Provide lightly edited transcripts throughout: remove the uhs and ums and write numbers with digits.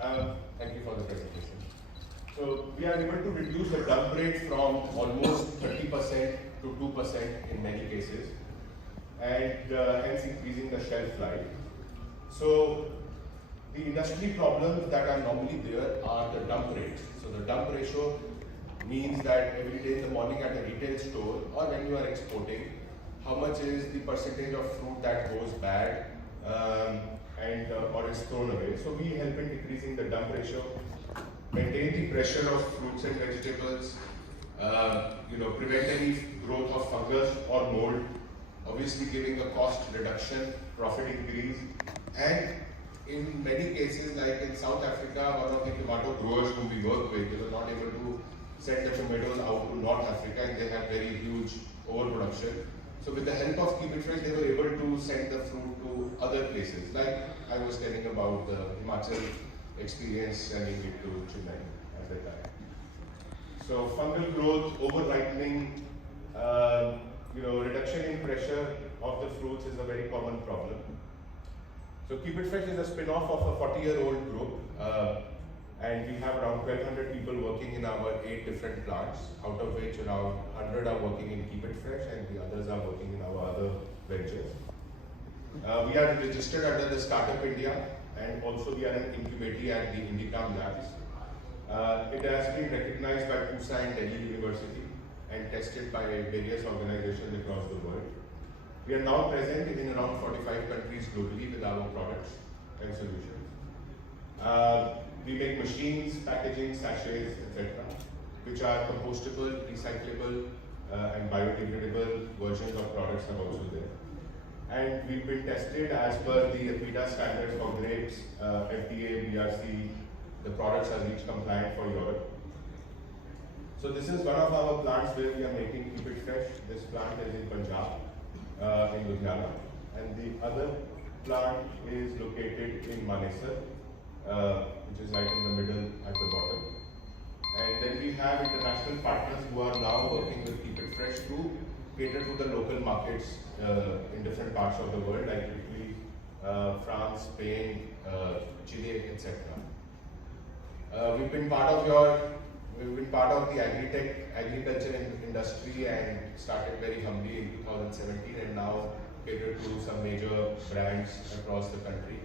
Thank you for the presentation. So we are able to reduce the dump rate from almost 30% to 2% in many cases, and hence increasing the shelf life. So the industry problems that are normally there are the dump rates. So the dump ratio means that every day in the morning at a retail store or when you are exporting, how much is the percentage of fruit that goes bad or is thrown away. So we help in decreasing the dump ratio, maintain the pressure of fruits and vegetables, prevent any growth of fungus or mold, obviously giving a cost reduction, profit increase, and in many cases, like in South Africa, one of the tomato growers whom we work with, they were not able to send the tomatoes out to North Africa and they had very huge overproduction. So with the help of Keep It Fresh, they were able to send the fruit to other places. Like I was telling about the Himachal experience, sending it to Chennai at that time. So fungal growth, over-ripening, reduction in pressure of the fruits is a very common problem. So Keep It Fresh is a spin-off of a 40-year-old group, and we have around 1,200 people working in our 8 different plants, out of which around 100 are working in Keep It Fresh and the others are working in our other ventures. We are registered under the Startup India, and also we are an incubator at the Indicam Labs. It has been recognized by PUSA and Delhi University and tested by various organizations across the world. We are now present in around 45 countries globally with our products and solutions. We make machines, packaging, sachets, etc., which are compostable, recyclable, and biodegradable versions of products are also there. And we've been tested as per the APIDA standards for grapes, FDA, BRC. The products are REACH compliant for Europe. So this is one of our plants where we are making Keep It Fresh. This plant is in Punjab, in Ludhiana, and the other plant is located in Manesar, which is right in the middle at the bottom. And then we have international partners who are now working with Keep It Fresh to cater to the local markets in different parts of the world, like Italy, France, Spain, Chile, etc. We've been part of the agriculture industry and started very humbly in 2017, and now cater to some major brands across the country.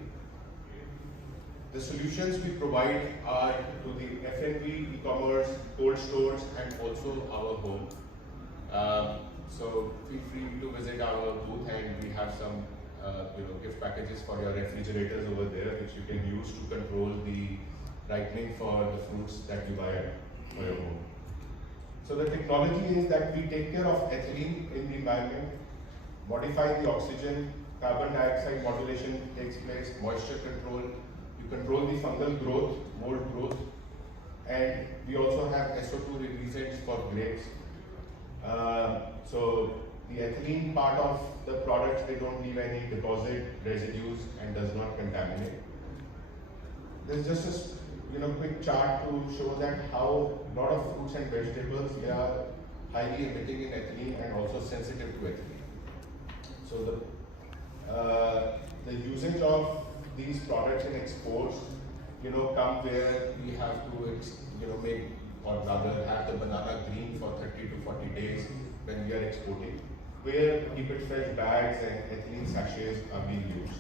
The solutions we provide are to the F&B, e-commerce, cold stores, and also our home. So feel free to visit our booth, and we have some gift packages for your refrigerators over there, which you can use to control the ripening for the fruits that you buy for your home. So the technology is that we take care of ethylene in the environment, modify the oxygen, carbon dioxide modulation takes place, moisture control, you control the fungal growth, mold growth, and we also have SO2 releases for grapes. So the ethylene part of the products, they don't leave any deposit, residues, and does not contaminate. There's just a quick chart to show that how a lot of fruits and vegetables, they are highly emitting in ethylene and also sensitive to ethylene. So the usage of these products in exports, come where we have to make, or rather have the banana green for 30 to 40 days when we are exporting, where Keep It Fresh bags and ethylene sachets are being used.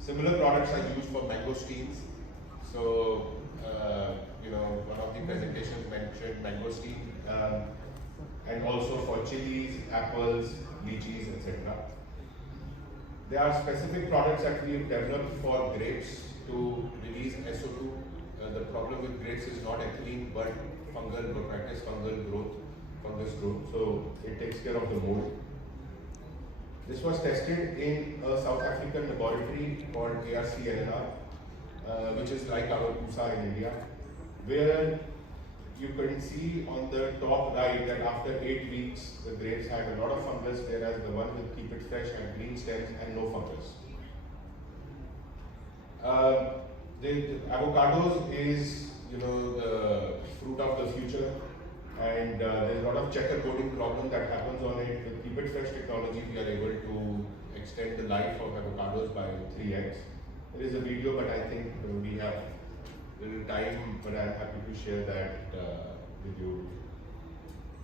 Similar products are used for mangosteens. So, one of the presentations mentioned mangosteen, and also for chilies, apples, lychees, etc. There are specific products that we have developed for grapes to release SO2. The problem with grapes is not ethylene, but fungal botrytis, fungus growth. So it takes care of the mold. This was tested in a South African laboratory called ARC-LNR, which is like our PUSA in India, where you can see on the top right that after 8 weeks, the grapes had a lot of fungus, whereas the one with Keep It Fresh had green stems and no fungus. The avocados is, the fruit of the future, and there's a lot of checker coating problem that happens on it. With Keep It Fresh technology, we are able to extend the life of avocados by 3x. There is a video, but I think we have little time, but I'm happy to share that with you.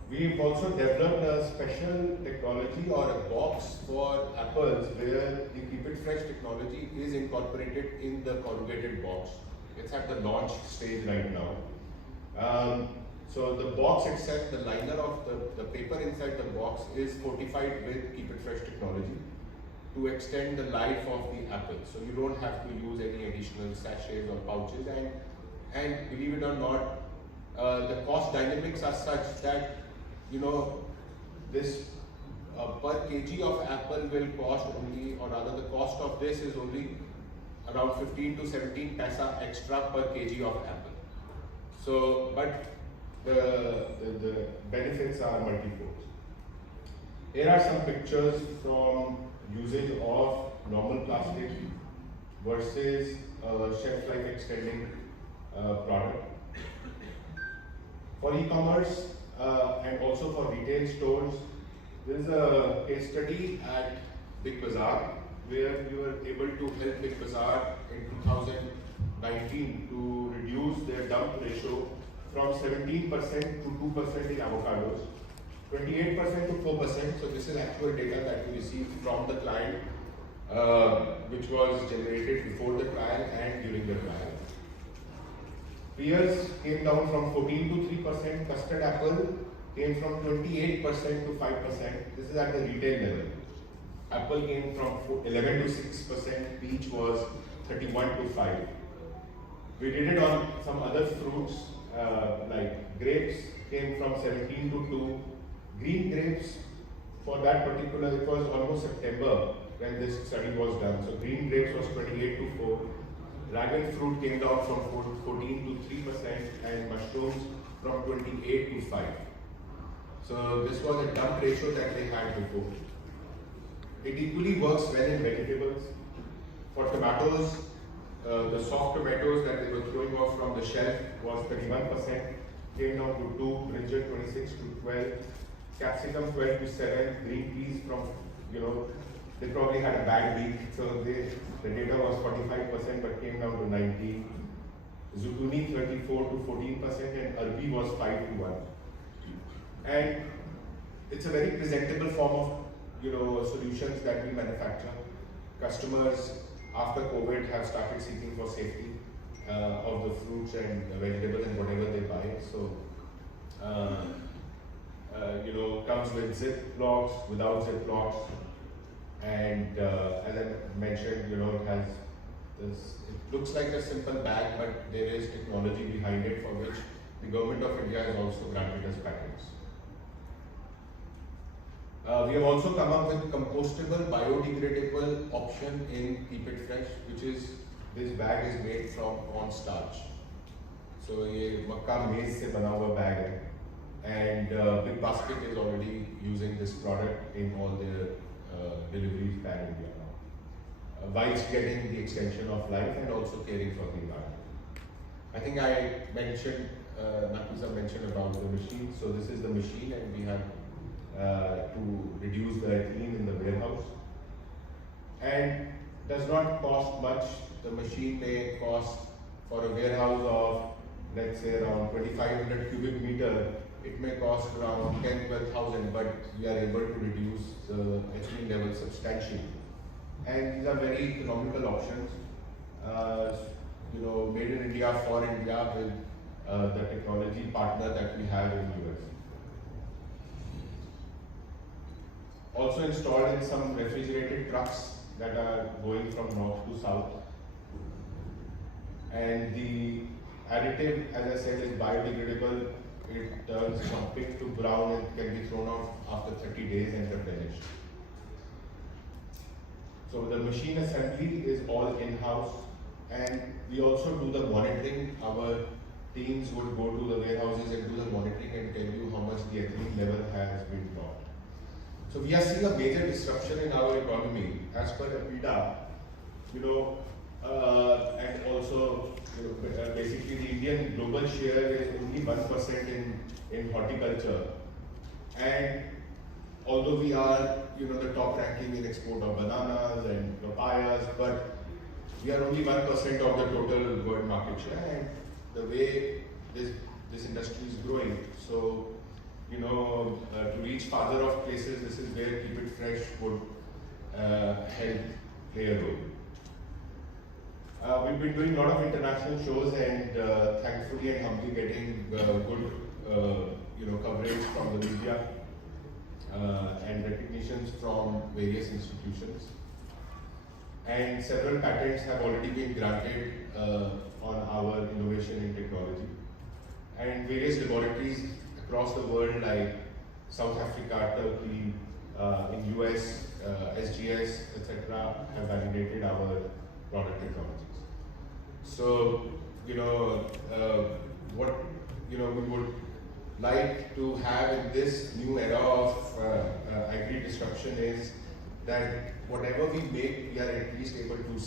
We've also developed a special technology or a box for apples where the Keep It Fresh technology is incorporated in the corrugated box. It's at the launch stage right now. So the box itself, the liner of the paper inside the box is fortified with Keep It Fresh technology to extend the life of the apple. So you don't have to use any additional sachets or pouches, and believe it or not, the cost dynamics are such that this per kg of apple will cost only, or rather the cost of this is only around 15 to 17 paisa extra per kg of apple. So, but the benefits are multifold. Here are some pictures from usage of normal plastic versus shelf life extending product. For e-commerce and also for retail stores, there is a case study at Big Bazaar where we were able to help Big Bazaar in 2019 to reduce their dump ratio from 17% to 2% in avocados, 28% to 4%. So this is actual data that we received from the client, which was generated before the trial and during the trial. Pears came down from 14 to 3%, custard apple came from 28% to 5%. This is at the retail level. Apple came from 11 to 6%, peach was 31 to 5. We did it on some other fruits like grapes came from 17 to 2. Green grapes, for that particular, it was almost September when this study was done. So green grapes was 28 to 4. Dragon fruit came down from 14 to 3% and mushrooms from 28 to 5. So this was a dump ratio that they had before. It equally works well in vegetables. For tomatoes, the soft tomatoes that they were throwing off from the shelf was 31%, came down to 2, brinjal 26 to 12, capsicum 12 to 7, green peas from, they probably had a bad week, so the data was 45% but came down to 19. Zucchini 34 to 14% and arbi was 5 to 1. And it's a very presentable form of solutions that we manufacture. Customers after COVID have started seeking for safety of the fruits and vegetables and whatever they buy. So comes with zip locks, without zip locks, and as I mentioned, it has this. It looks like a simple bag, but there is technology behind it for which the government of India has also granted us patents. We have also come up with compostable, biodegradable option in Keep It Fresh, which is this bag is made from corn starch. So ये मक्का maize से बना हुआ bag है, and Big Basket is already using this product in all their deliveries pan India now, whilst getting the extension of life and also caring for the environment. I think I mentioned, Nakusa mentioned about the machine. So this is the machine, and we have to reduce the ethylene in the warehouse, and does not cost much. The machine may cost for a warehouse of, let's say, around 2500 cubic meter, it may cost around 10-12,000, but we are able to reduce the ethylene level substantially. And these are very economical options, made in India for India with the technology partner that we have in the US. Also installed in some refrigerated trucks that are going from north to south. And the additive, as I said, is biodegradable. It turns from pink to brown and can be thrown off after 30 days and replenished. So the machine assembly is all in-house, and we also do the monitoring. Our teams would go to the warehouses and do the monitoring and tell you how much the ethylene level has been dropped. So we are seeing a major disruption in our economy as per APIDA, and also basically the Indian global share is only 1% in horticulture, and although we are the top ranking in export of bananas and papayas, but we are only 1% of the total world market share, and the way this industry is growing. So, to reach farther off places, this is where Keep It Fresh would help play a role. We've been doing a lot of international shows, and thankfully and humbly getting good coverage from the media and recognitions from various institutions. And several patents have already been granted on our innovation in technology. And various laboratories across the world, like South Africa, Turkey, in US, SGS, etc., have validated our product technologies. So, what we would like to have in this new era of agri disruption is that whatever we make, we are at least able to